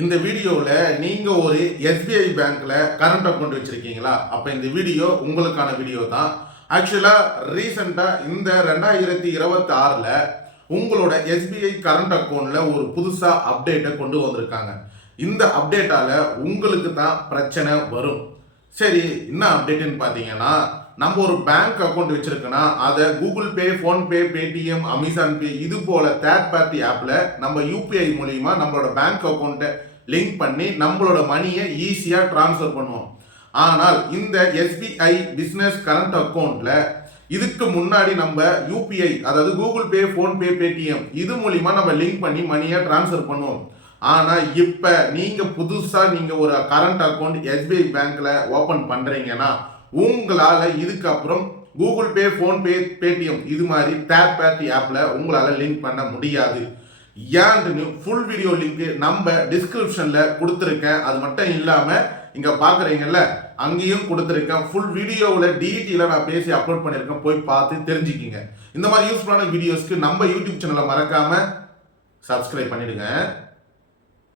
இந்த வீடியோல நீங்க ஒரு எஸ்பிஐ பேங்க்ல கரண்ட் அக்கௌண்ட் வச்சிருக்கீங்களா? அப்ப இந்த வீடியோ உங்களுக்கான வீடியோ தான். ஆக்சுவலா ரீசெண்டா இந்த 2026ல உங்களோட எஸ்பிஐ கரண்ட் அக்கௌண்ட்ல ஒரு புதுசா அப்டேட்டை கொண்டு வந்திருக்காங்க. இந்த அப்டேட்டால உங்களுக்கு தான் பிரச்சனை வரும். சரி, என்ன அப்டேட்னு பாத்தீங்கன்னா, நம்ம ஒரு பேங்க் அக்கௌண்ட் வச்சிருக்கோம்னா அதை Google Pay, PhonePe, Paytm, Amazon Pay இது போல தேர்ட் பார்ட்டி ஆப்ல நம்ம யூபிஐ மூலியமா நம்மளோட பேங்க் அக்கௌண்ட்டை லிங்க் பண்ணி நம்மளோட மணியை ஈஸியா டிரான்ஸ்ஃபர் பண்ணுவோம். ஆனால் இந்த எஸ்பிஐ பிசினஸ் கரண்ட் அக்கௌண்ட்ல இதுக்கு முன்னாடி நம்ம யூபிஐ அதாவது கூகுள் பே, போன்பே, பேடிஎம் இது மூலியமா நம்ம லிங்க் பண்ணி மணியை டிரான்ஸ்ஃபர் பண்ணுவோம். ஆனா இப்ப நீங்க புதுசா நீங்க ஒரு கரண்ட் அக்கௌண்ட் எஸ்பிஐ பேங்க்ல ஓபன் பண்றீங்கன்னா உங்களால இதுக்கப்புறம் கூகுள் பே, போன்பே, பேடிஎம் இது மாதிரி தேர்ட் பார்ட்டி ஆப்ல உங்களால லிங்க் பண்ண முடியாது. ஏன்னு ஃபுல் வீடியோ லிங்க் நம்ம டிஸ்கிரிப்ஷன்ல கொடுத்துருக்கேன். அது மட்டும் இல்லாம இங்க பாக்குறீங்கல்ல அங்கேயும் கொடுத்துருக்கேன். ஃபுல் வீடியோவில் டீட்டெயிலாக நான் பேசி அப்லோட் பண்ணியிருக்கேன். போய் பார்த்து தெரிஞ்சுக்கிங்க. இந்த மாதிரி யூஸ்ஃபுல்லான வீடியோஸ்க்கு நம்ம யூடியூப் சேனலை மறக்காம சப்ஸ்கிரைப் பண்ணிடுங்க.